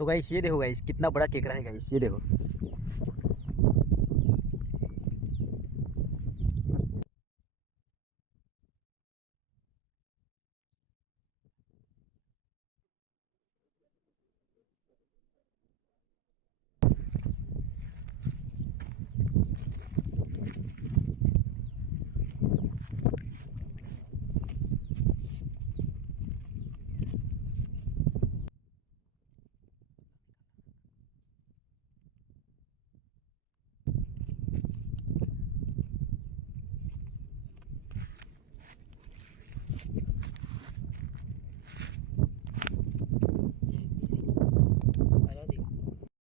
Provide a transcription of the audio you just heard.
तो गाइस ये देखो गाइस कितना बड़ा केक रहा है गाइस, ये देखो।